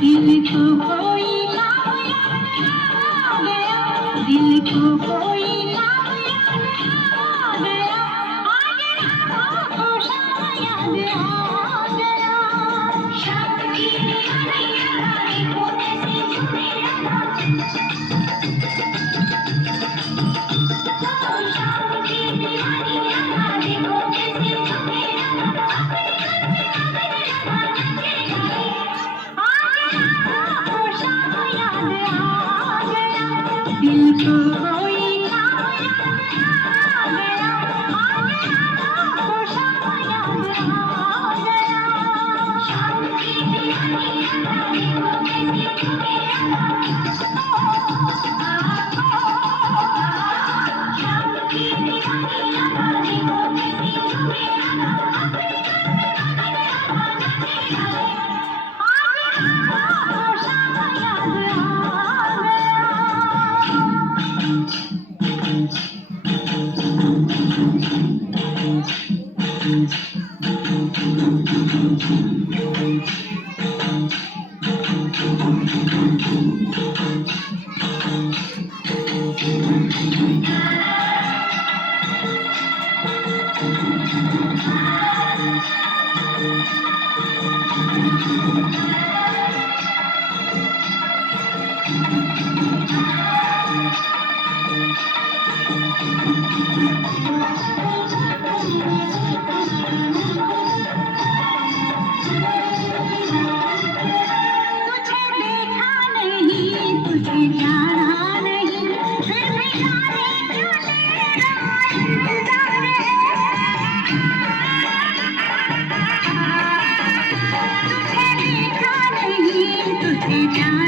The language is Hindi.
दिल को कोई नाम याद आ गया, दिल को कोई नाम याद आ गया, आ गया वो शाम याद आ गया। शाम की दीवानी को कैसे छुपे रखा, शाम की दीवानी को कैसे छुपे रखा, दिल को कोई नाम याद आ गया, आ गया वो शाम याद आ गया। शाम की दीवानी को कैसे छुपे रखा, शाम की दीवानी को कैसे छुपे रखा, वो शाम याद आ तुझे देखा नहीं, तुझे जाना नहीं, फिर भी जाने क्यों तेरा इंतजार है। तुझे देखा नहीं, तुझे जाना